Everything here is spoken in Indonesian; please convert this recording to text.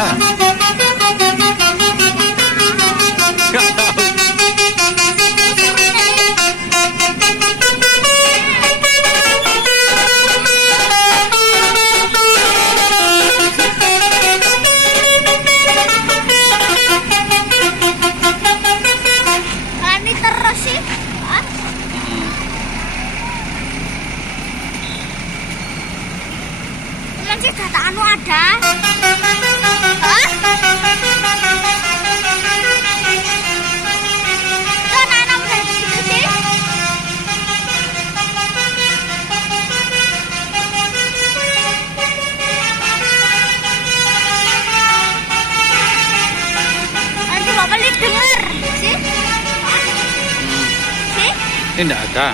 ada. Nggak tahu. Ini terus sih. Ah. Cuman sih data anu ada. Hah? Tuh, anak udah di situ sih. Nanti bapak lihat denger sih. Hah? Sih? Ini enggak ada.